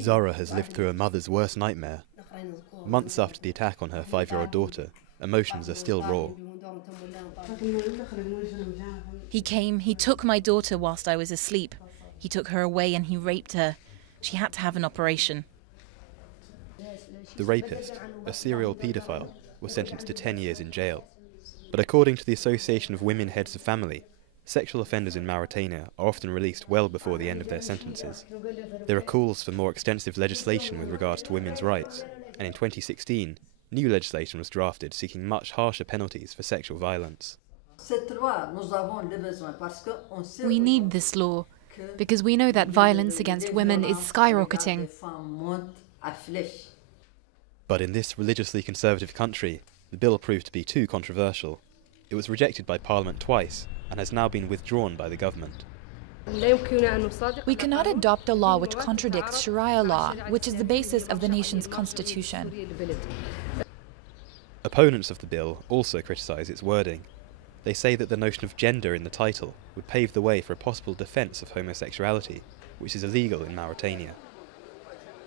Zara has lived through her mother's worst nightmare. Months after the attack on her 5-year-old daughter, emotions are still raw. He came, he took my daughter whilst I was asleep. He took her away and he raped her. She had to have an operation. The rapist, a serial paedophile, was sentenced to 10 years in jail. But according to the Association of Women Heads of Family, sexual offenders in Mauritania are often released well before the end of their sentences. There are calls for more extensive legislation with regards to women's rights, and in 2016, new legislation was drafted seeking much harsher penalties for sexual violence. We need this law because we know that violence against women is skyrocketing. But in this religiously conservative country, the bill proved to be too controversial. It was rejected by Parliament twice and has now been withdrawn by the government. We cannot adopt a law which contradicts Sharia law, which is the basis of the nation's constitution. Opponents of the bill also criticise its wording. They say that the notion of gender in the title would pave the way for a possible defence of homosexuality, which is illegal in Mauritania.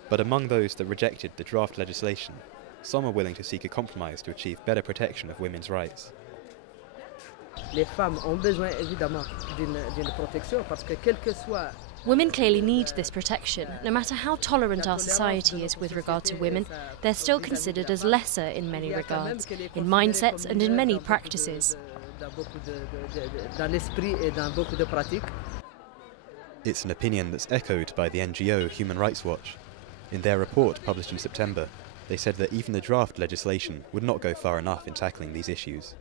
But among those that rejected the draft legislation, some are willing to seek a compromise to achieve better protection of women's rights. Women clearly need this protection. No matter how tolerant our society is with regard to women, they're still considered as lesser in many regards, in mindsets and in many practices. It's an opinion that's echoed by the NGO Human Rights Watch. In their report published in September, they said that even the draft legislation would not go far enough in tackling these issues.